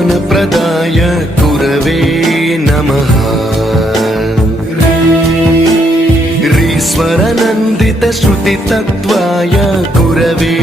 सप्तस्वरामृतज्ञानप्रदाय गुरवे नमः रीश्वरनन्दितश्रुतितत्त्वाय गुरवे